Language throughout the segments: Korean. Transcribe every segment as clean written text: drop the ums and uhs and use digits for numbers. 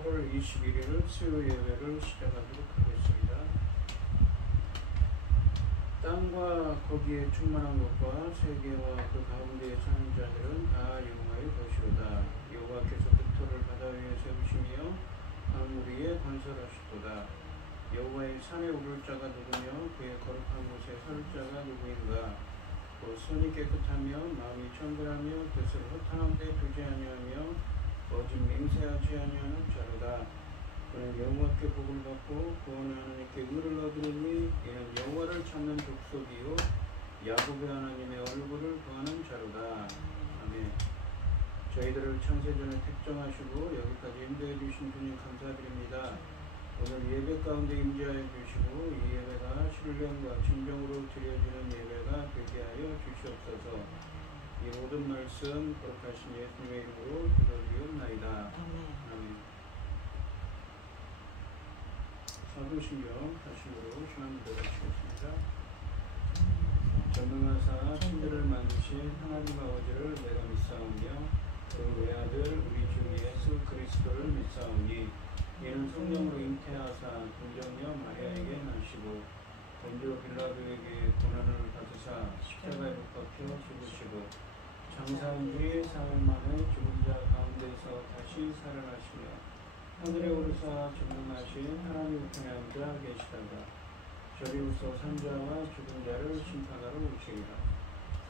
8월 21일 수요 예배를 시작하도록 하겠습니다. 땅과 거기에 충만한 것과 세계와 그 가운데에 사는 자들은 다 여호와의 것이로다. 여호와께서 득토를 바다 위에 세우시며 강물 위에 건설하시도다. 여호와의 산에 오를 자가 누구며 그의 거룩한 곳에 설 자가 누구인가. 곧 손이 깨끗하며 마음이 청결하며 뜻을 허탄한데 두지 아니하며 거짓 맹세하지 아니하는 자로다. 그는 여호와께 복을 받고 구원의 하나님께 의를 얻으리니 이는 여호와를 찾는 족속이요 야곱의 하나님의 얼굴을 구하는 자로다. 아멘. 저희들을 창세전에 택정하시고 여기까지 인도해 주신 주님 감사드립니다. 오늘 예배 가운데 임재하여 주시고 이 예배가 신령과 진정으로 드려지는 예배가 되게 하여 주시옵소서. 이 모든 말씀 거룩하신 예수님의 이름으로 기도드리옵나이다. 아멘. 사도신경 다시로 신앙문답 하시겠습니다. 전능하사 천지를 만드신 하나님 아버지를 내가 믿사오며 그 외아들 우리 주 예수 그리스도를 믿사오니 이는 성령으로 잉태하사 동정녀 마리아에게 나시고 본디오 빌라도에게 고난을 받으사 십자가에 못 박혀 죽으시고 장사한 뒤 사흘 만에 죽은 자 가운데서 다시 살아나시며 하늘에 오르사 전능하신 하나님 우편에 앉아 계시다가 저리로서 산자와 죽은 자를 심판하러 오시리라.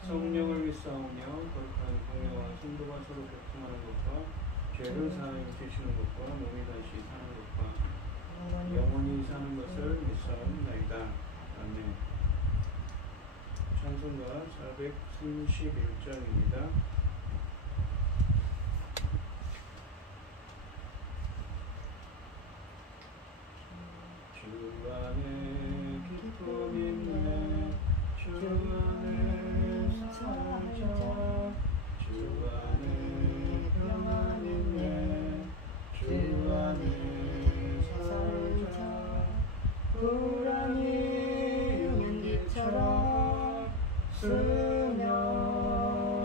성령을 믿사오며 거룩한 공예와 성도가 서로 교통하는 것과 죄를 사하여 주시는 것과 몸이 다시 사는 것과 영원히 사는 것을 믿사옵나이다. 아멘. 찬송가 431장입니다. 주 안에 기쁨 있네 주 안에 살자 주 안에 평안 있네 주 안에 살자 불안이 연기처럼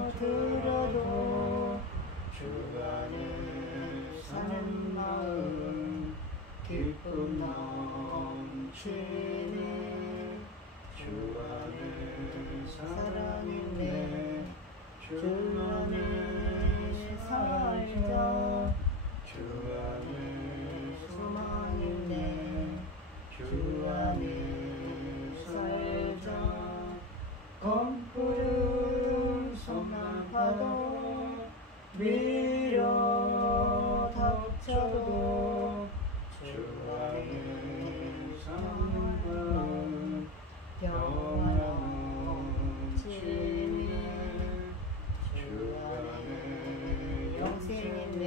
스며들어도 주 안에 사는 마음 기쁨 넘치네 주 안에 사랑 있네 주 안에 살자 주 안에 소망 있네 주 안에 살자 검푸른 성난파도 미려 닥쳐도 주 안에 사는 마음 평안 넘치네 주 안에 영생 있네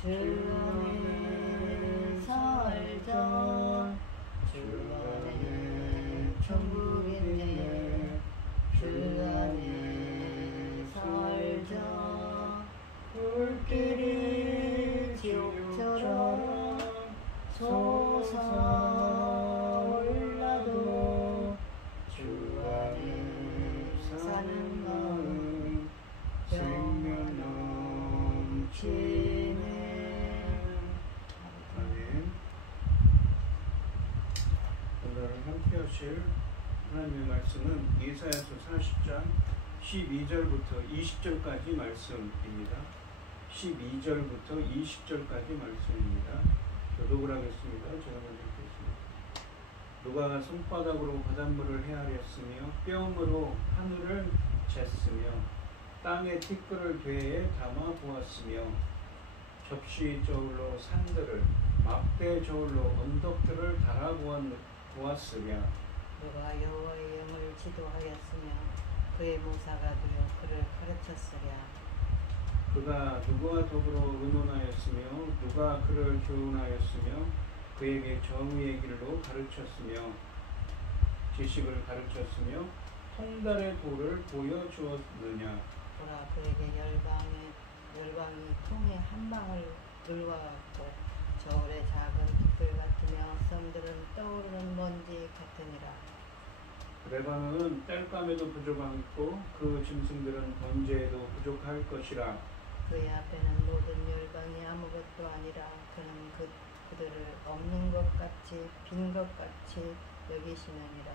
주 안에 살자 주 안에 천국 있네 주 안에 살자 불길이 지옥처럼 솟아올라도 주 안에 사는 마음 생명 넘치네. 아멘. 오늘 함께 하실 하나님의 말씀은 이사야서 40장 12절부터 20절까지 말씀입니다. 12절부터 20절까지 말씀입니다. 교독을 하겠습니다. 제가 먼저 읽겠습니다. 누가 손바닥으로 바닷물을 헤아렸으며 뼘으로 하늘을 쟀으며 땅의 티끌을 배에 담아 보았으며 접시 저울로 산들을 막대 저울로 언덕들을 달아 보았으며 누가 여호와의 영을 지도하였으며 그의 모사가 되어 그를 가르쳤으랴. 그가 누구와 더불어 의논하였으며 누가 그를 교훈하였으며 그에게 정의의 길로 가르쳤으며 지식을 가르쳤으며 통달의 도를 보여주었느냐. 보라 그에게 열방이 통에 한 방울 들어왔고 저울의 작은 득들 같으며 섬들은 떠오르는 먼지 같으니라. 레바논은 땔감에도 부족하고 그 짐승들은 번제에도 부족할 것이라. 그의 앞에는 모든 열방이 아무것도 아니라 빈 것 같이 여기시느니라.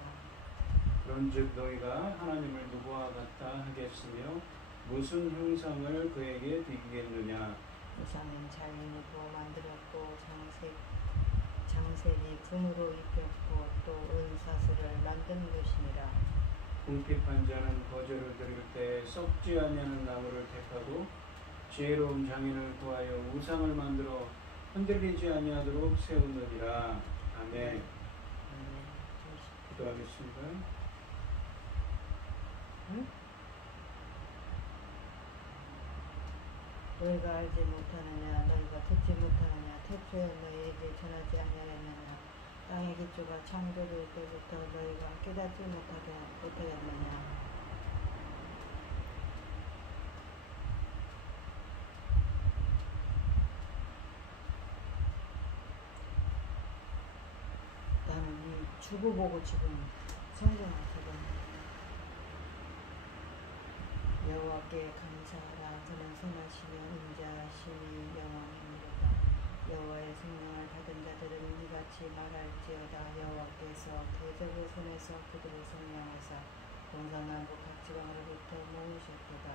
그런즉 너희가 하나님을 누구와 같아 하겠으며 무슨 형상을 그에게 드리겠느냐. 우상은 자연이 부어 만들었고 장색이 금으로 입혔고 또 은사슬을 만든 것이니라. 궁핍한 자는 거저를 드릴 때 썩지 아니하는 나무를 택하고 지혜로운 장인을 구하여 우상을 만들어 흔들리지 아니하도록 세우느니라. 아멘. 기도하겠습니다. 응? 너희가 알지 못하느냐, 너희가 듣지 못하느냐, 태초에 너희에게 전하지 아니하였느냐, 땅의 기초가 창조될 때부터 너희가 깨닫지 못하겠느냐. 나는 이 주고 보고 지금 성공하거든. 여호와께 감사하라. 그는 선하시며 인자하심이 영원하니로다. 여호와의 성령을 받은 자들은 이같이 말할지어다. 여호와께서 대적의 손에서 그들을 성령하사 동서남북 각 지방으로부터 모으셨도다.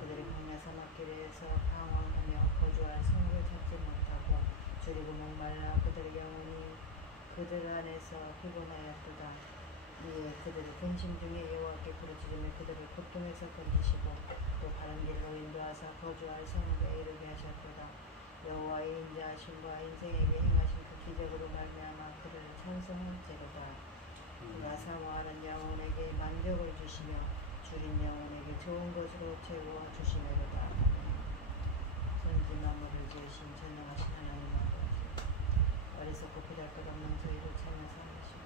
그들이 광야 사막길에서 방황하며 거주할 성을 찾지 못하고 줄이고 목말라 그들의 영혼이 그들 안에서 피곤하였도다. 이에 그들이 근심 중에 여호와께 부르짖으며 그들을 고통에서 건지시고 또 바른 길로 인도하사 거주할 성에 이르게 하셨도다. 여호와의 인자하심과 인생에게 행하신 그 기적으로 말미암아 그들을 찬송할지로다. 그가 사모하는 영혼에게 만족을 주시며 줄인 영혼에게 좋은 것으로 채워 주시느로다. 천지 만물을 지으신 전능하신 하나님 아버지, 어리석고 보잘것없는 저희를 참으사 하시고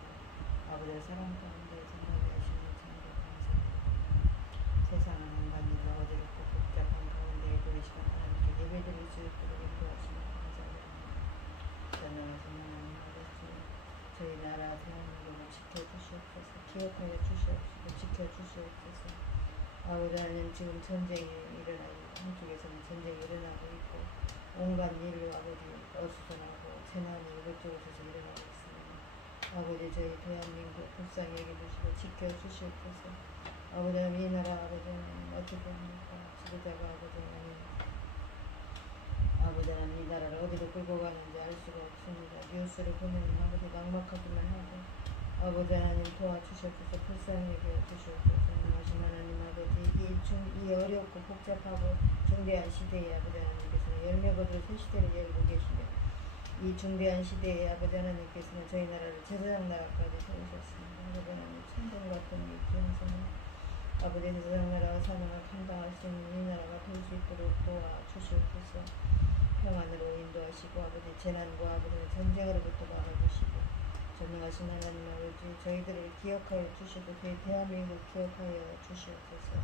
아버지의 사랑 가운데 생각해 하시는 참으로 감사드립니다. 세상은 온갖 일로 어지럽고 복잡한 가운데 도리시간 하나님께 예배드릴 수 있도록 인도하시며 감사드립니다. 전능하신 하나님 아버지, 저희 나라 대한민국을 지켜주시옵소서. 기억하여 주시옵소서. 지켜주시옵소서. 아버지 하나님, 지금 전쟁이 일어나고 한쪽에서는 전쟁이 일어나고 있고 온갖 일로 아버지 어수선하고 재난이 이것저것에서 일어나고 있습니다. 아버지, 저희 대한민국 불쌍히 여겨주시고 지켜주시옵소서. 아버지 하나님, 이 나라 아버지 하나님 어떻게 합니까? 지도자가 아버지 하나님, 아버지 하나님 이 나라를 어디로 끌고 가는지 알 수가 없습니다. 뉴스를 보면 아버지 막막하기만 하고 아버지 하나님 도와주시옵소서. 불쌍히 여겨주시옵소서. 하신 하나님 아버지, 이 어렵고 복잡하고 중대한 시대에 아버지 하나님께서는 열매 거둘 새 시대를 열고 계시며 이 중대한 시대에 아버지 하나님께서는 저희 나라를 제사장 나라까지 세우셨습니다. 아버지 하나님, 천국 같은 이 기영성을 아버지 제사장 나라와 사명을 감당할 수 있는 이 나라가 될 수 있도록 도와주시옵소서. 평안으로 인도하시고 아버지 재난과 아버지 전쟁으로부터 막아주시고 전능하신 하나님 아버지, 저희들을 기억하여 주시고 저희 대한민국 기억하여 주시옵소서.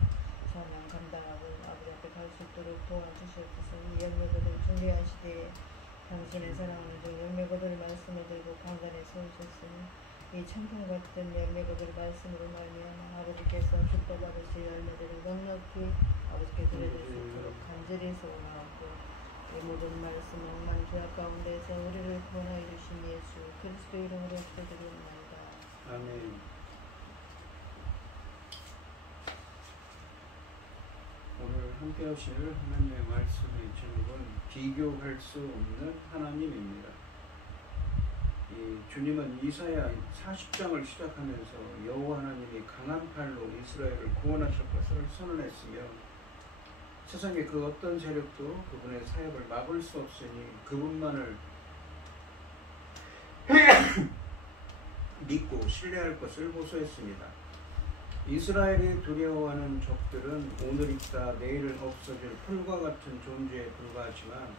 사명 감당하고 아버지 앞에 갈 수 있도록 도와주시옵소서. 이 열매 거둘 중대한 시대에 당신의 사랑하는 중 열매 거둘 말씀을 들고 강단에 세우셨으니 이 천풍 같은 열매 거둘 말씀으로 말미암아 아버지께서 기뻐 받으실 열매들을 넉넉히 아버지께 드려줄 수 있도록 간절히 소원하고, 이 모든 말씀 억만 죄악 가운데서 우리를 구원하여 주신 예수 그리스도 이름으로 기도드립니다. 아멘. 오늘 함께 하실 하나님의 말씀의 제목은 비교할 수 없는 하나님입니다. 주님은 이사야 40장을 시작하면서 여호와 하나님이 강한 팔로 이스라엘을 구원하실 것을 선언했으며 세상의 그 어떤 세력도 그분의 사역을 막을 수 없으니 그분만을 믿고 신뢰할 것을 호소했습니다. 이스라엘이 두려워하는 적들은 오늘 있다 내일은 없어질 풀과 같은 존재에 불과하지만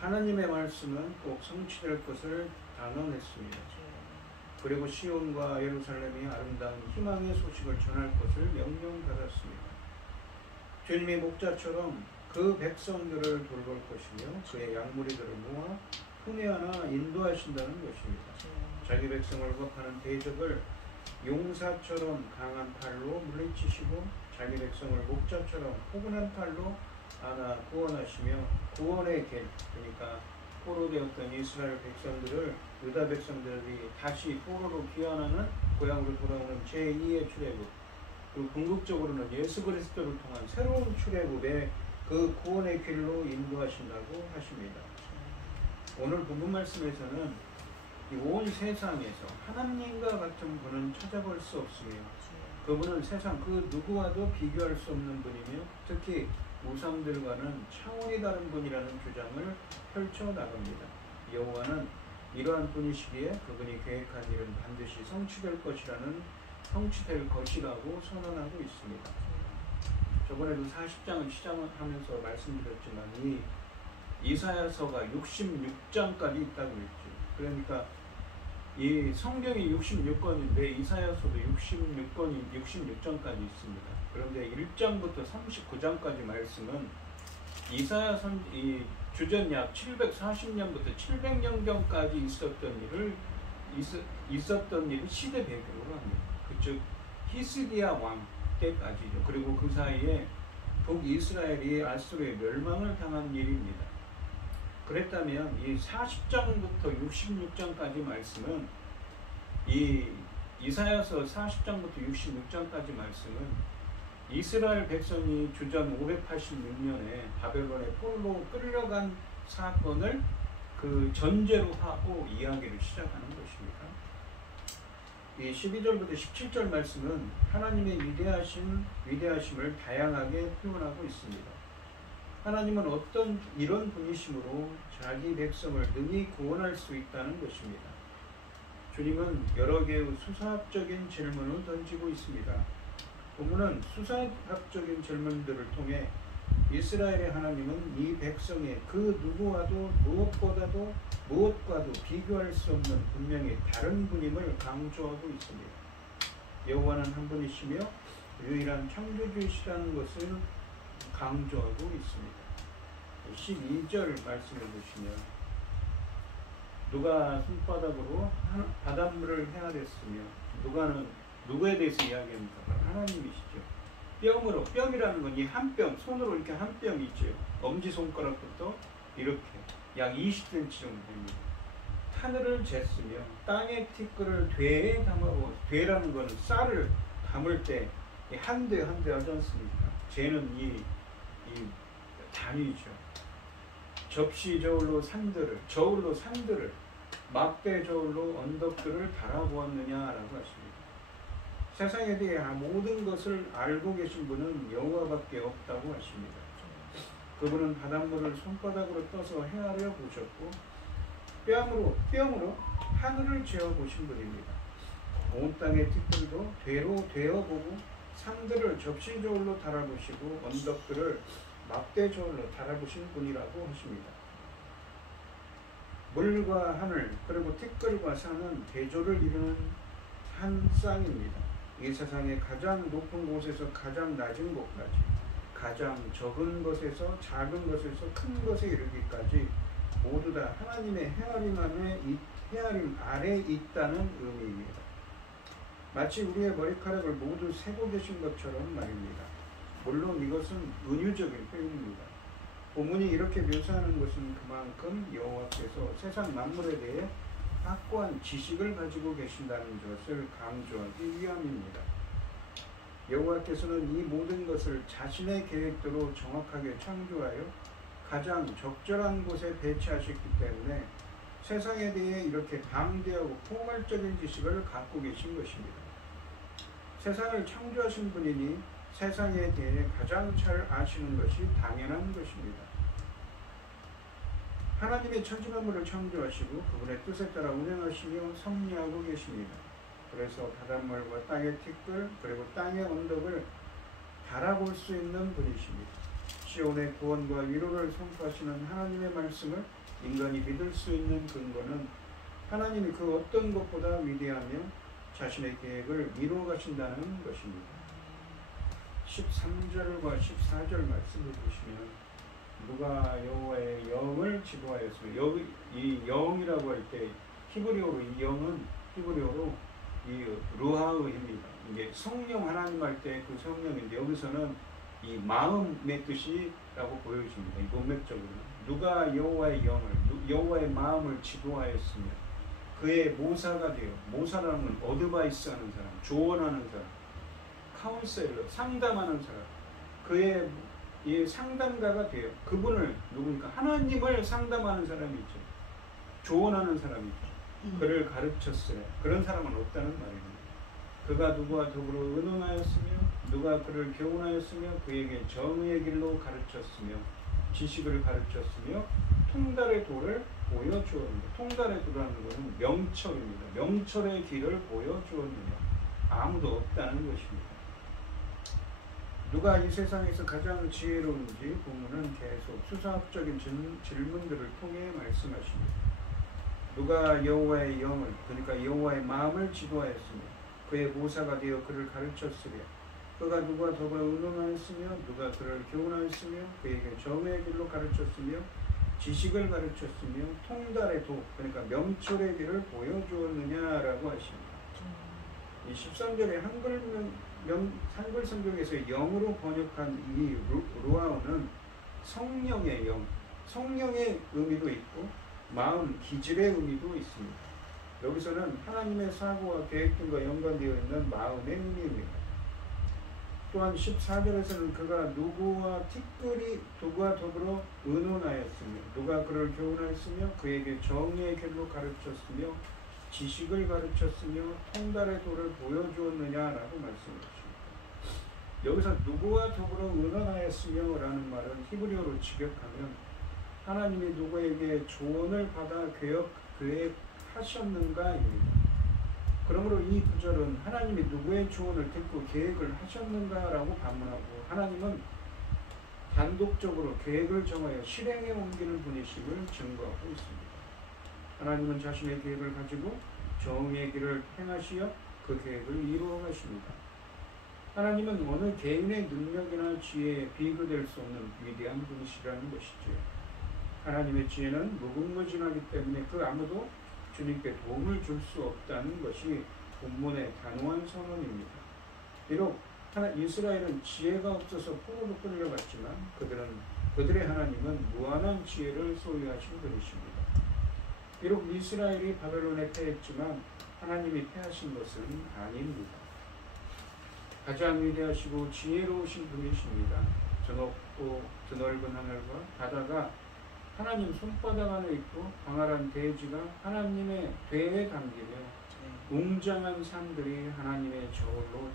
하나님의 말씀은 꼭 성취될 것을 단언했습니다. 그리고 시온과 예루살렘이 아름다운 희망의 소식을 전할 것을 명령받았습니다. 주님이 목자처럼 그 백성들을 돌볼 것이며 그의 양무리들을 모아 품에 안아 인도하신다는 것입니다. 자기 백성을 억압하는 대적을 용사처럼 강한 팔로 물리치시고 자기 백성을 목자처럼 포근한 팔로 안아 구원하시며 구원의 길, 그러니까 포로되었던 이스라엘 백성들을 유다 백성들이 다시 포로로 귀환하는 고향으로 돌아오는 제2의 출애굽, 그리고 궁극적으로는 예수 그리스도를 통한 새로운 출애굽의 그 구원의 길로 인도하신다고 하십니다. 오늘 부분 말씀에서는 이 온 세상에서 하나님과 같은 분은 찾아볼 수 없으며 그분은 세상 그 누구와도 비교할 수 없는 분이며 특히 우상들과는 차원이 다른 분이라는 주장을 펼쳐나갑니다. 여호와는 이러한 분이시기에 그분이 계획한 일은 반드시 성취될 것이라고 선언하고 있습니다. 저번에도 40장을 시작하면서 말씀드렸지만 이 이사야서가 66장까지 있다고 했죠. 그러니까 이 성경이 66권인데 이사야서도 66장까지 있습니다. 그런데 1장부터 39장까지 말씀은 이사야 이 주전 약 740년부터 700년경까지 있었던 일을 시대 배경으로 합니다. 그즉 히스기야 왕 때까지죠. 그리고 그 사이에 북이스라엘이 아수르의 멸망을 당한 일입니다. 그랬다면 이 40장부터 66장까지 말씀은 이 이사야서 40장부터 66장까지 말씀은 이스라엘 백성이 주전 586년에 바벨론의 포로로 끌려간 사건을 그 전제로 하고 이야기를 시작하는 것입니다. 이 12절부터 17절 말씀은 하나님의 위대하심을 다양하게 표현하고 있습니다. 하나님은 어떤 이런 분이심으로 자기 백성을 능히 구원할 수 있다는 것입니다. 주님은 여러 개의 수사학적인 질문을 던지고 있습니다. 본문은 수사학적인 질문들을 통해 이스라엘의 하나님은 이 백성의 그 누구와도 무엇과도 비교할 수 없는 분명히 다른 분임을 강조하고 있습니다. 여호와는 한 분이시며 유일한 창조주이시라는 것을 강조하고 있습니다. 12절 말씀을 보시면 누가 손바닥으로 바닷물을 헤아렸으며 누가는 누구에 대해서 이야기합니까? 하나님이시죠. 뼘으로, 뼘이라는 건 이 한 뼘, 손으로 이렇게 한 뼘 있죠. 엄지손가락부터 이렇게 약 20cm 정도 됩니다. 하늘을 쟀으며 땅의 티끌을 되에 담아보. 되라는 것은 쌀을 담을 때 한 대 한 대 하지 않습니까? 재는 이 단위죠. 접시 저울로 산들을 막대 저울로 언덕들을 달아보았느냐라고 하십니다. 세상에 대해 모든 것을 알고 계신 분은 여호와밖에 없다고 하십니다. 그분은 바닷물을 손바닥으로 떠서 헤아려 보셨고 뼘으로 하늘을 재어 보신 분입니다. 온 땅의 티끌도 되로 되어보고 산들을 접시 저울로 달아보시고 언덕들을 막대 저울로 달아보신 분이라고 하십니다. 물과 하늘 그리고 티끌과 산은 대조를 이루는 한 쌍입니다. 이 세상의 가장 높은 곳에서 가장 낮은 곳까지, 가장 적은 것에서 작은 것에서 큰 것에 이르기까지 모두 다 하나님의 헤아림 아래 있다는 의미입니다. 마치 우리의 머리카락을 모두 세고 계신 것처럼 말입니다. 물론 이것은 은유적인 표현입니다. 본문이 이렇게 묘사하는 것은 그만큼 여호와께서 세상 만물에 대해 확고한 지식을 가지고 계신다는 것을 강조하기 위함입니다. 여호와께서는 이 모든 것을 자신의 계획대로 정확하게 창조하여 가장 적절한 곳에 배치하셨기 때문에 세상에 대해 이렇게 방대하고 포괄적인 지식을 갖고 계신 것입니다. 세상을 창조하신 분이니 세상에 대해 가장 잘 아시는 것이 당연한 것입니다. 하나님의 천지만물을 창조하시고 그분의 뜻에 따라 운행하시며 섭리하고 계십니다. 그래서 바닷물과 땅의 티끌 그리고 땅의 언덕을 달아볼 수 있는 분이십니다. 시온의 구원과 위로를 선포하시는 하나님의 말씀을 인간이 믿을 수 있는 근거는 하나님이 그 어떤 것보다 위대하며 자신의 계획을 이루어 가신다는 것입니다. 13절과 14절 말씀을 보시면 누가 여호와의 영을 지도하였으며 여기 이 영이라고 할 때 히브리어로 이 영은 히브리어로 이 루하흐입니다. 이게 성령 하나님 할 때 그 성령인데 여기서는 이 마음의 뜻이라고 보여집니다. 이 문맥적으로 누가 여호와의 영을 여호와의 마음을 지도하였으며 그의 모사가 되어, 모사라는 건 어드바이스 하는 사람, 조언하는 사람, 카운셀러, 상담하는 사람, 그의 이 상담가가 되어, 그분을 누구니까 하나님을 상담하는 사람이 있죠. 조언하는 사람이 있죠. 그를 가르쳤으래. 그런 사람은 없다는 말입니다. 그가 누구와 더불어 의논하였으며 누가 그를 교훈하였으며 그에게 정의의 길로 가르쳤으며 지식을 가르쳤으며 통달의 도를 보여주었느냐. 통달의 도라는 것은 명철입니다. 명철의 길을 보여주었느냐. 아무도 없다는 것입니다. 누가 이 세상에서 가장 지혜로운지 본문은 계속 수사학적인 질문들을 통해 말씀하십니다. 누가 여호와의 영을, 그러니까 여호와의 마음을 지도하였으며 그의 모사가 되어 그를 가르쳤으며 그가 누가 더불어 의논하였으며 누가 그를 교훈하였으며 그에게 정의의 길로 가르쳤으며 지식을 가르쳤으며 통달의 도, 그러니까 명철의 길을 보여주었느냐라고 하십니다. 이 13절에 한글 성경에서 영으로 번역한 이 루아우는 성령의 영, 성령의 의미도 있고 마음, 기질의 의미도 있습니다. 여기서는 하나님의 사고와 계획 등과 연관되어 있는 마음의 의미입니다. 또한 14절에서는 그가 누구와 더불어 의논하였으며 누가 그를 교훈하였으며 그에게 정의의 길로 가르쳤으며 지식을 가르쳤으며 통달의 도를 보여주었느냐라고 말씀하십니다. 여기서 누구와 더불어 의논하였으며 라는 말은 히브리어로 직역하면 하나님이 누구에게 조언을 받아 계획하셨는가입니다. 그러므로 이 구절은 하나님이 누구의 조언을 듣고 계획을 하셨는가라고 반문하고 하나님은 단독적으로 계획을 정하여 실행에 옮기는 분이심을 증거하고 있습니다. 하나님은 자신의 계획을 가지고 정의의 길을 행하시어 그 계획을 이루어 가십니다. 하나님은 어느 개인의 능력이나 지혜에 비교될 수 없는 위대한 분이시라는 것이죠. 하나님의 지혜는 무궁무진하기 때문에 그 아무도 주님께 도움을 줄 수 없다는 것이 본문의 단호한 선언입니다. 비록 이스라엘은 지혜가 없어서 포로로 끌려갔지만 그들의 하나님은 무한한 지혜를 소유하신 분이십니다. 비록 이스라엘이 바벨론에 패했지만 하나님이 패하신 것은 아닙니다. 가장 위대하시고 지혜로우신 분이십니다. 저 높고 드넓은 하늘과 바다가 하나님 손바닥 안에 있고 광활한 대지가 하나님의 배에 담기며 웅장한 산들이 하나님의 저울로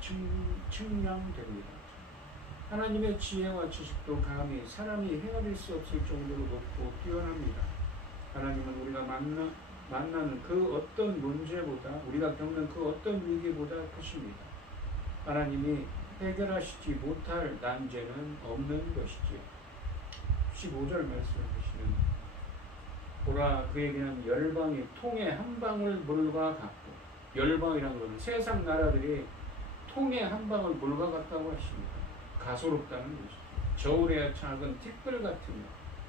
측량됩니다. 하나님의 지혜와 지식도 감히 사람이 헤아릴 수 없을 정도로 높고 뛰어납니다. 하나님은 우리가 만나는 그 어떤 문제보다, 우리가 겪는 그 어떤 위기보다 크십니다. 하나님이 해결하시지 못할 난제는 없는 것이지요. 15절 말씀을 보시면 보라 그에게는 열방이 통에 한 방울 물과 같고, 열방이라는 것은 세상 나라들이 통에 한 방울 물과 같다고 하십니다. 가소롭다는 것이죠. 저울의 작은 티끌 같으며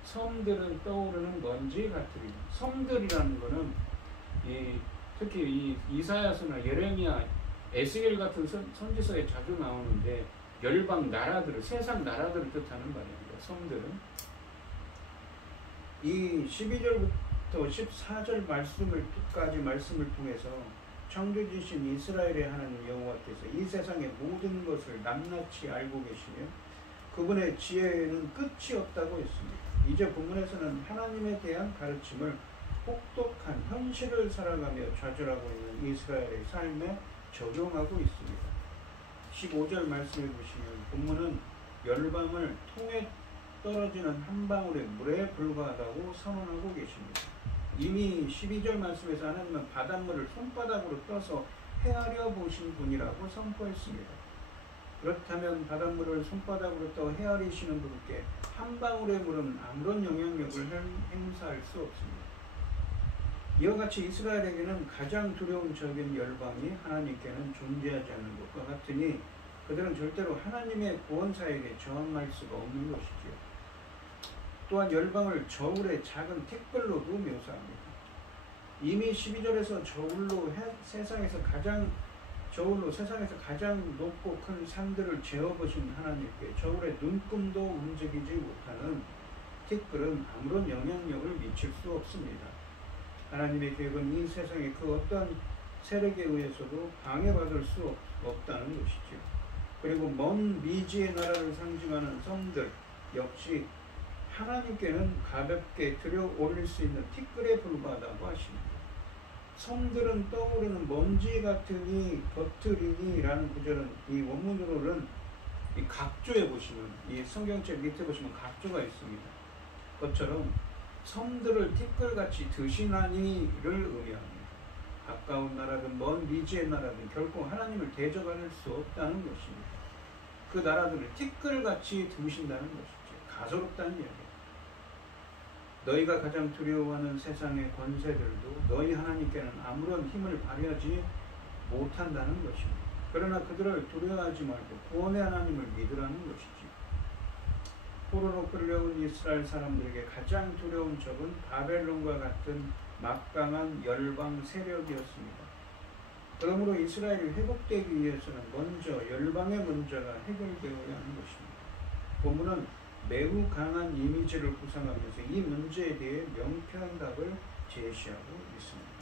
섬들은 떠오르는 먼지 같으리라. 섬들이라는 것은 특히 이 이사야서나 예레미야, 에스겔 같은 선지서에 자주 나오는데 열방 나라들을, 세상 나라들을 뜻하는 말입니다. 섬들은 이 12절부터 14절 말씀을 통해서 창조주신 이스라엘의 하나님 여호와께서 이 세상의 모든 것을 낱낱이 알고 계시며 그분의 지혜에는 끝이 없다고 했습니다. 이제 본문에서는 하나님에 대한 가르침을 혹독한 현실을 살아가며 좌절하고 있는 이스라엘의 삶에 적용하고 있습니다. 15절 말씀해 보시면 본문은 열방을 통해 떨어지는 한 방울의 물에 불과하다고 선언하고 계십니다. 이미 12절 말씀에서 하나님은 바닷물을 손바닥으로 떠서 헤아려 보신 분이라고 선포했습니다. 그렇다면 바닷물을 손바닥으로 떠 헤아리시는 분께 한 방울의 물은 아무런 영향력을 행사할 수 없습니다. 이와 같이 이스라엘에게는 가장 두려운 적인 열방이 하나님께는 존재하지 않는 것과 같으니 그들은 절대로 하나님의 구원사에게 저항할 수가 없는 것이지요. 또한 열방을 저울의 작은 티끌로도 묘사합니다. 이미 12절에서 저울로 세상에서 가장 높고 큰 산들을 재어보신 하나님께 저울의 눈금도 움직이지 못하는 티끌은 아무런 영향력을 미칠 수 없습니다. 하나님의 계획은 이 세상의 그 어떤 세력에 의해서도 방해받을 수 없다는 것이죠. 그리고 먼 미지의 나라를 상징하는 섬들 역시 하나님께는 가볍게 들여 올릴 수 있는 티끌에 불과하다고 하십니다. 섬들은 떠오르는 먼지 같으니 겉으리니라는 구절은 이 원문으로는 이 각조에 보시면 이 성경책 밑에 보시면 각조가 있습니다. 그것처럼 섬들을 티끌같이 드시나니를 의미합니다. 가까운 나라든 먼 미지의 나라든 결코 하나님을 대적할 수 없다는 것입니다. 그 나라들을 티끌같이 드신다는 것이죠. 가소롭다는 이야기입니다. 너희가 가장 두려워하는 세상의 권세들도 너희 하나님께는 아무런 힘을 발휘하지 못한다는 것입니다. 그러나 그들을 두려워하지 말고 구원의 하나님을 믿으라는 것이지. 포로로 끌려온 이스라엘 사람들에게 가장 두려운 적은 바벨론과 같은 막강한 열방 세력이었습니다. 그러므로 이스라엘이 회복되기 위해서는 먼저 열방의 문제가 해결되어야 하는 것입니다. 본문은 매우 강한 이미지를 구상하면서 이 문제에 대해 명쾌한 답을 제시하고 있습니다.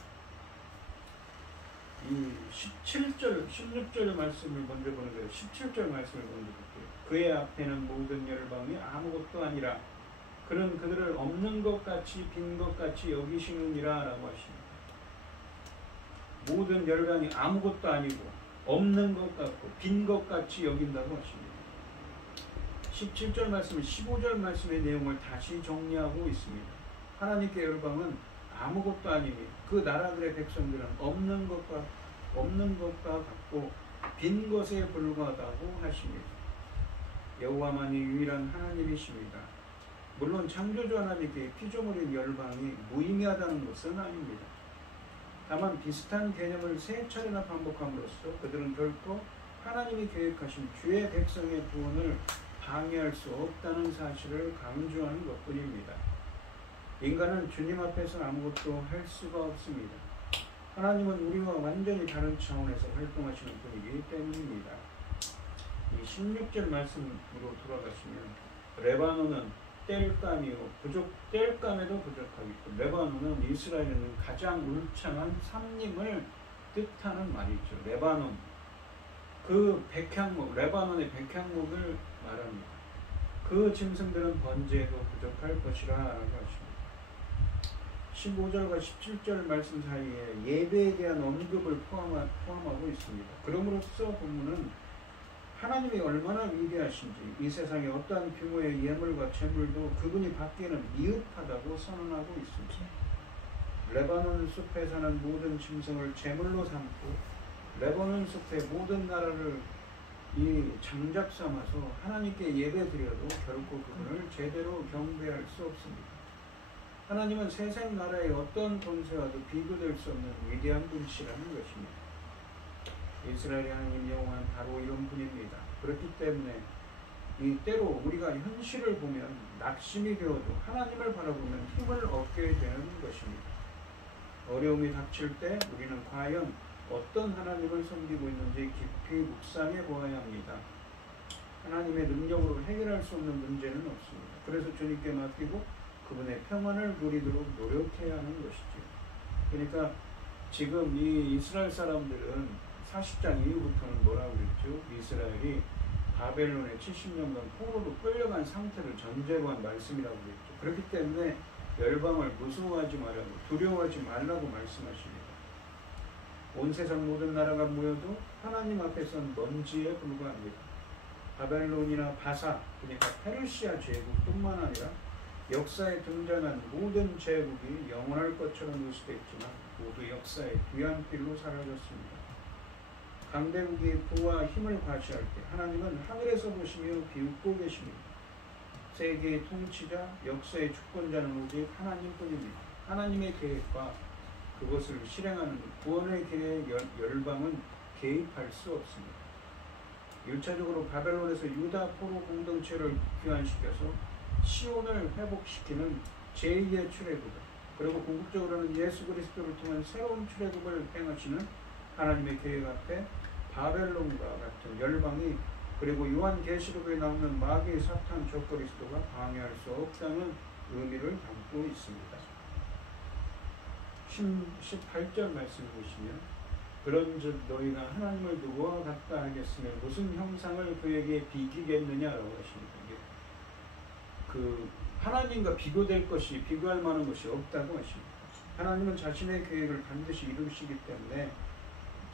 이 17절, 16절 말씀을 먼저 보는 거예요. 17절 말씀을 먼저 볼게요. 그의 앞에는 모든 열방이 아무것도 아니라 그는 그들을 없는 것 같이 빈 것 같이 여기시느니라 라고 하십니다. 모든 열방이 아무것도 아니고 없는 것 같고 빈 것 같이 여긴다고 하십니다. 17절 말씀은 15절 말씀의 내용을 다시 정리하고 있습니다. 하나님께 열방은 아무것도 아니며 그 나라들의 백성들은 없는 것과 같고 빈 것에 불과하다고 하십니다. 여호와만이 유일한 하나님이십니다. 물론 창조주 하나님께 피조물인 열방이 무의미하다는 것은 아닙니다. 다만 비슷한 개념을 세 차례나 반복함으로써 그들은 결코 하나님이 계획하신 주의 백성의 구원을 방해할 수 없다는 사실을 강조하는 것뿐입니다. 인간은 주님 앞에서 아무것도 할 수가 없습니다. 하나님은 우리와 완전히 다른 차원에서 활동하시는 분이기 때문입니다. 이 16절 말씀으로 돌아가시면 레바논은 땔감이요 땔감에도 부족하겠고 레바논은 이스라엘에는 가장 울창한 산림을 뜻하는 말이죠. 레바논 그 백향목 레바논의 백향목을 말합니다. 그 짐승들은 번제에도 부족할 것이라 라고 하십니다. 15절과 17절 말씀 사이에 예배에 대한 언급을 포함하고 있습니다. 그러므로써 본문은 하나님이 얼마나 위대하신지 이 세상의 어떠한 규모의 예물과 재물도 그분이 받기에는 미흡하다고 선언하고 있습니다. 레바논 숲에 사는 모든 짐승을 제물로 삼고 레바논 숲의 모든 나라를 이 장작 삼아서 하나님께 예배드려도 결코 그분을 제대로 경배할 수 없습니다. 하나님은 세상 나라의 어떤 권세와도 비교될 수 없는 위대한 분이시라는 것입니다. 이스라엘의 하나님 여호와는 바로 이런 분입니다. 그렇기 때문에 이 때로 우리가 현실을 보면 낙심이 되어도 하나님을 바라보면 힘을 얻게 되는 것입니다. 어려움이 닥칠 때 우리는 과연 어떤 하나님을 섬기고 있는지 깊이 묵상해 보아야 합니다. 하나님의 능력으로 해결할 수 없는 문제는 없습니다. 그래서 주님께 맡기고 그분의 평안을 누리도록 노력해야 하는 것이죠. 그러니까 지금 이 이스라엘 사람들은 40장 이후부터는 뭐라고 그랬죠? 이스라엘이 바벨론의 70년간 포로로 끌려간 상태를 전제로 한 말씀이라고 그랬죠. 그렇기 때문에 열방을 무서워하지 말라고 두려워하지 말라고 말씀하십니다. 온 세상 모든 나라가 모여도 하나님 앞에서는 먼지에 불과합니다. 바벨론이나 바사, 그러니까 페르시아 제국뿐만 아니라 역사에 등장한 모든 제국이 영원할 것처럼 누수됐지만 모두 역사의 뒤안길로 사라졌습니다. 강대국이 부와 힘을 과시할 때 하나님은 하늘에서 보시며 비웃고 계십니다. 세계의 통치자, 역사의 주권자는 오직 하나님뿐입니다. 하나님의 계획과 그것을 실행하는 구원의 계획 열방은 개입할 수 없습니다. 1차적으로 바벨론에서 유다 포로 공동체를 귀환시켜서 시온을 회복시키는 제2의 출애굽, 그리고 궁극적으로는 예수 그리스도를 통한 새로운 출애굽을 행하시는 하나님의 계획 앞에 바벨론과 같은 열방이, 그리고 요한계시록에 나오는 마귀 사탄 적그리스도가 방해할 수 없다는 의미를 담고 있습니다. 18절 말씀을 보시면 그런즉 너희가 하나님을 누구와 같다 하겠으며 무슨 형상을 그에게 비기겠느냐라고 하십니다. 그 하나님과 비교될 것이 비교할 만한 것이 없다고 하십니다. 하나님은 자신의 계획을 반드시 이루시기 때문에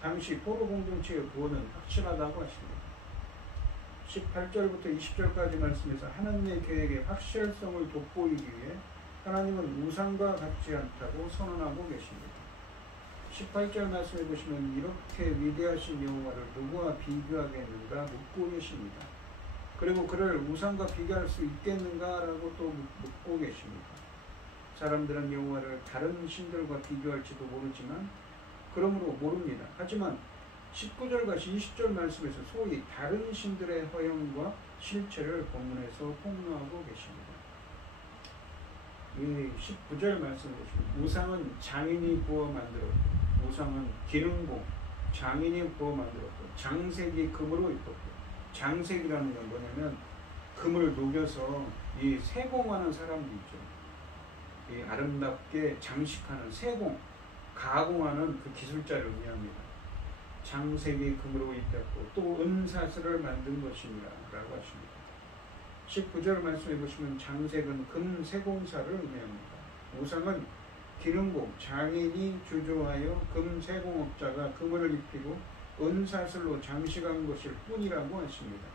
당시 포로 공동체의 구원은 확실하다고 하십니다. 18절부터 20절까지 말씀에서 하나님의 계획의 확실성을 돋보이기 위해 하나님은 우상과 같지 않다고 선언하고 계십니다. 18절 말씀해 보시면 이렇게 위대하신 여호와를 누구와 비교하겠는가 묻고 계십니다. 그리고 그를 우상과 비교할 수 있겠는가라고 또 묻고 계십니다. 사람들은 여호와를 다른 신들과 비교할지도 모르지만 그러므로 모릅니다. 하지만 19절과 20절 말씀에서 소위 다른 신들의 허영과 실체를 본문에서 폭로하고 계십니다. 이 19절 말씀을 보시면 우상은 장인이 부어 만들었고 우상은 기능공, 장인이 부어 만들었고 장색이 금으로 입었고 장색이라는 건 뭐냐면 금을 녹여서 이 세공하는 사람들 있죠. 이 아름답게 장식하는 세공, 가공하는 그 기술자를 의미합니다. 장색이 금으로 입혔고 또 은사슬을 만든 것이니라 라고 하십니다. 19절 말씀해 보시면 장색은 금 세공사를 의미합니다. 우상은 기능공, 장인이 주조하여 금 세공업자가 금을 입히고 은사슬로 장식한 것일 뿐이라고 하십니다.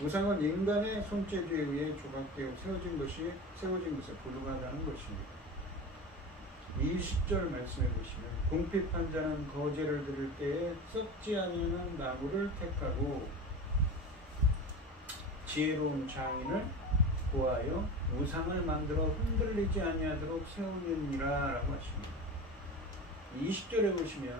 우상은 인간의 손재주에 의해 조각되어 세워진 것에 불과하다는 것입니다. 20절 말씀해 보시면 궁핍한 자는 거제를 드릴 때에 썩지 아니하는 나무를 택하고 지혜로운 장인을 구하여 우상을 만들어 흔들리지 아니하도록 세우느니라 라고 하십니다. 20절에 보시면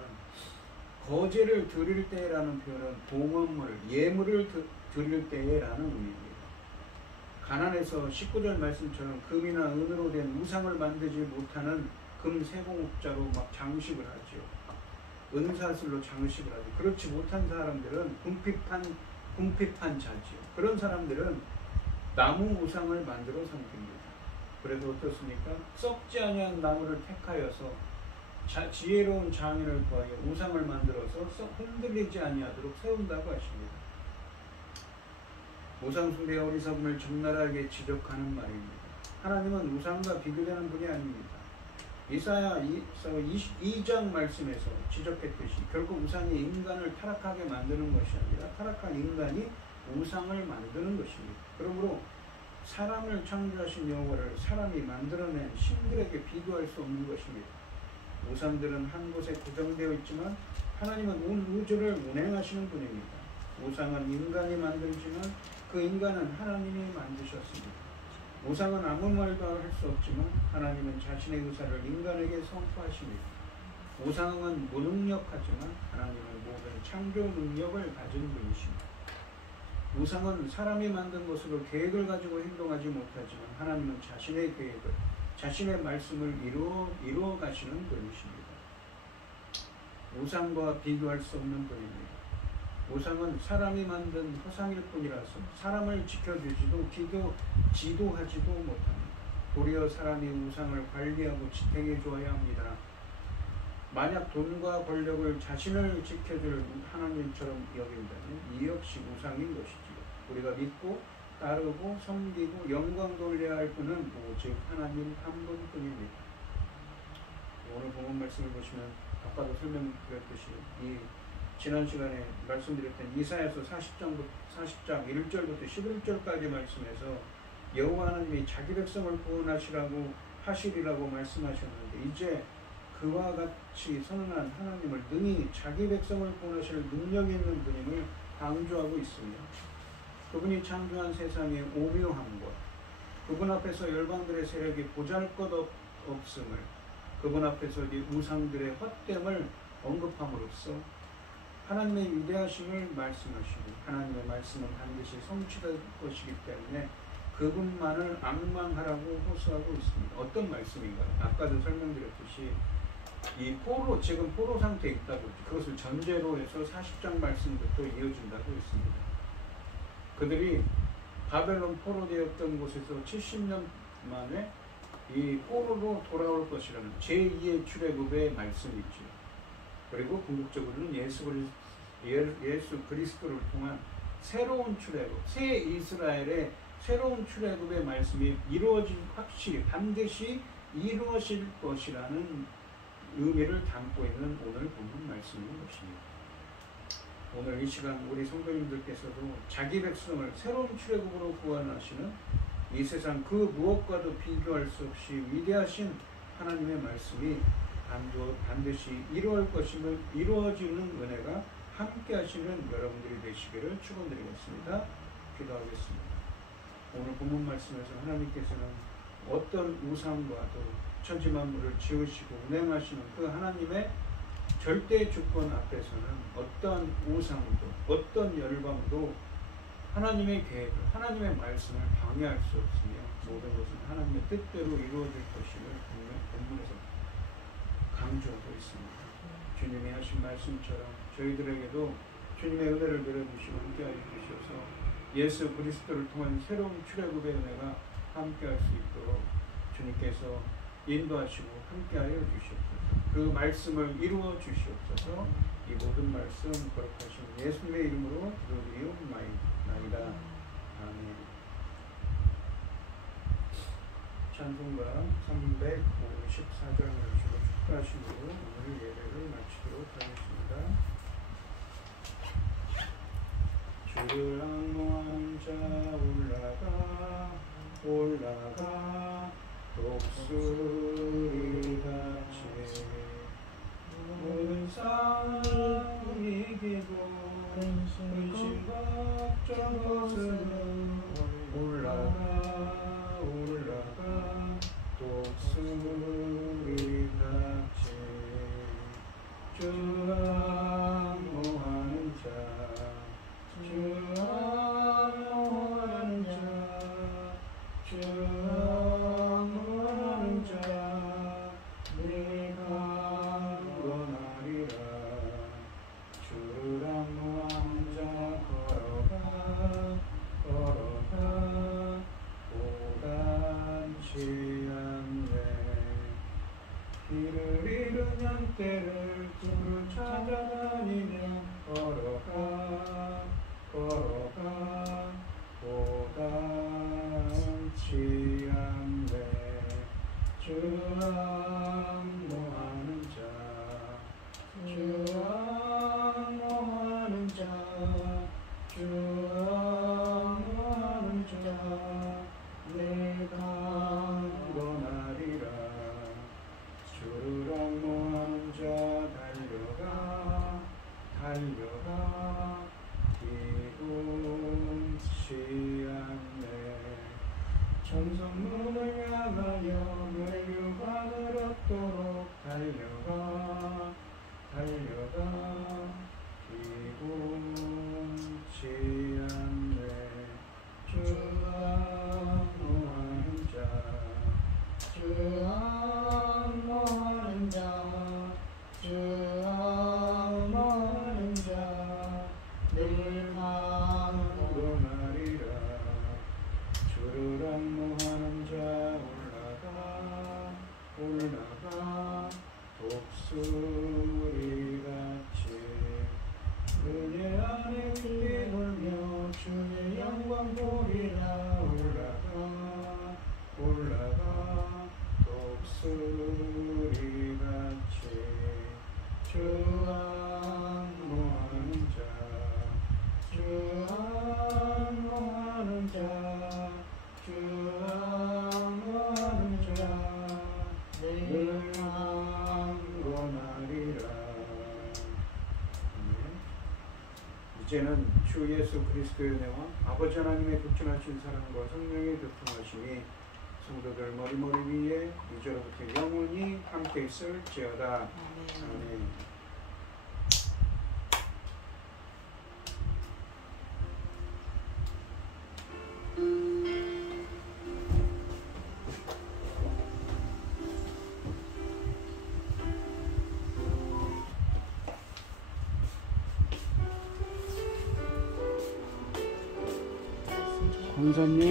거제를 드릴 때라는 표현은 봉헌물, 예물을 드릴 때라는 의미입니다. 가나안에서 19절 말씀처럼 금이나 은으로 된 우상을 만들지 못하는 금 세공업자로 막 장식을 하죠. 은사슬로 장식을 하죠. 그렇지 못한 사람들은 궁핍한 자지요. 그런 사람들은 나무 우상을 만들어 섬깁니다. 그래서 어떻습니까? 썩지 아니한 나무를 택하여서 지혜로운 장인을 구하여 우상을 만들어서 흔들리지 아니하도록 세운다고 하십니다. 우상 숭배의 어리석음을 적나라하게 지적하는 말입니다. 하나님은 우상과 비교되는 분이 아닙니다. 이사야 22장 말씀에서 지적했듯이 결국 우상이 인간을 타락하게 만드는 것이 아니라 타락한 인간이 우상을 만드는 것입니다. 그러므로 사람을 창조하신 여호와를 사람이 만들어낸 신들에게 비교할 수 없는 것입니다. 우상들은 한 곳에 고정되어 있지만 하나님은 온 우주를 운행하시는 분입니다. 우상은 인간이 만들지만 그 인간은 하나님이 만드셨습니다. 우상은 아무 말도 할 수 없지만 하나님은 자신의 의사를 인간에게 선포하십니다. 우상은 무능력하지만 하나님은 모든 창조 능력을 가진 분이십니다. 우상은 사람이 만든 것으로 계획을 가지고 행동하지 못하지만 하나님은 자신의 계획을, 자신의 말씀을 이루어 가시는 분이십니다. 우상과 비교할 수 없는 분입니다. 우상은 사람이 만든 허상일 뿐이라서 사람을 지켜주지도 지도하지도 못합니다. 도리어 사람이 우상을 관리하고 지탱해 주어야 합니다. 만약 돈과 권력을 자신을 지켜줄 하나님처럼 여긴다면 이 역시 우상인 것이지요. 우리가 믿고 따르고 섬기고 영광 돌려야 할 분은 오직 하나님 한 분뿐입니다. 오늘 본문 말씀을 보시면 아까도 설명드렸듯이 이 지난 시간에 말씀드렸던 이사야서 40장 1절부터 11절까지 말씀에서 여호와 하나님이 자기 백성을 구원하시라고 하시리라고 말씀하셨는데 이제 그와 같이 선언한 하나님을 능히 자기 백성을 구원하실 능력이 있는 분임을 강조하고 있습니다. 그분이 창조한 세상의 오묘함과 그분 앞에서 열방들의 세력이 보잘것없음을 그분 앞에서 이 우상들의 헛됨을 언급함으로써 하나님의 위대하심을 말씀하시고 하나님의 말씀은 반드시 성취될 것이기 때문에 그분만을 앙망하라고 호소하고 있습니다. 어떤 말씀인가요? 아까도 설명드렸듯이 지금 포로 상태에 있다고 그것을 전제로 해서 40장 말씀부터 이어진다고 했습니다. 그들이 바벨론 포로 되었던 곳에서 70년 만에 이 뽀로로 돌아올 것이라는 제2의 출애굽의 말씀이 있죠. 그리고 궁극적으로는 예수 그리스도를 통한 새로운 출애굽, 새 이스라엘의 새로운 출애굽의 말씀이 확실히 반드시 이루어질 것이라는 의미를 담고 있는 오늘 본문 말씀인 것입니다. 오늘 이 시간 우리 성도님들께서도 자기 백성을 새로운 출애굽으로 구원하시는 이 세상 그 무엇과도 비교할 수 없이 위대하신 하나님의 말씀이 반드시 이루어지는 은혜가 함께 하시는 여러분들이 되시기를 축원드리겠습니다. 기도하겠습니다. 오늘 본문 말씀에서 하나님께서는 어떤 우상과도 천지만물을 지으시고 운행하시는 그 하나님의 절대 주권 앞에서는 어떤 우상도 어떤 열방도 하나님의 계획을, 하나님의 말씀을 방해할 수 없으며 모든 것은 하나님의 뜻대로 이루어질 것임을 본문에서 강조하고 있습니다. 주님이 하신 말씀처럼 저희들에게도 주님의 은혜를 내려주시고 함께하여 주셔서 예수 그리스도를 통한 새로운 출애굽의 은혜가 함께할 수 있도록 주님께서 인도하시고 함께하여 주시옵소서. 그 말씀을 이루어 주시옵소서. 이 모든 말씀 거룩하신 예수님의 이름으로 기도드리옵나이다. 아멘. 찬송가 354장 열시고 축하하심으로 오늘 예배를 마치도록 하겠습니다. 주를 악모하는 자 올라가 독수리 같이 모든 싸움 이기고 근심 걱정 벗으러 올라가 독수리 같이 주 악모하는 자 내가 구원하리라. 주를 악모하는 자 걸어가 고단치 않네. 길을 잃으면 때를 주를 찾아다니며 걸어가 고단치 않네. 주 악모하는 자 내가 구원하리라. 주를 악모하는 자 달려가 기도치 않네. 천성문을 향하여 멸류관을 얻도록 달려가 기도치 않네. 주 악모하는 자 내가 구원하리라. 주를 악모하는 자 올라가 독수리 같이 은혜 안에 크게 돌며 주의 영광 보리라. 올라가 독수리 같이 주 악모하는 자 내가 구원하리라. 이제는 주 예수 그리스도의 은혜와 아버지 하나님의 독존하신 사랑과 성령의 교통하심이 성도들 머리 위에 이제로부터 영원히 함께 있을지어다. 아멘. 권사님,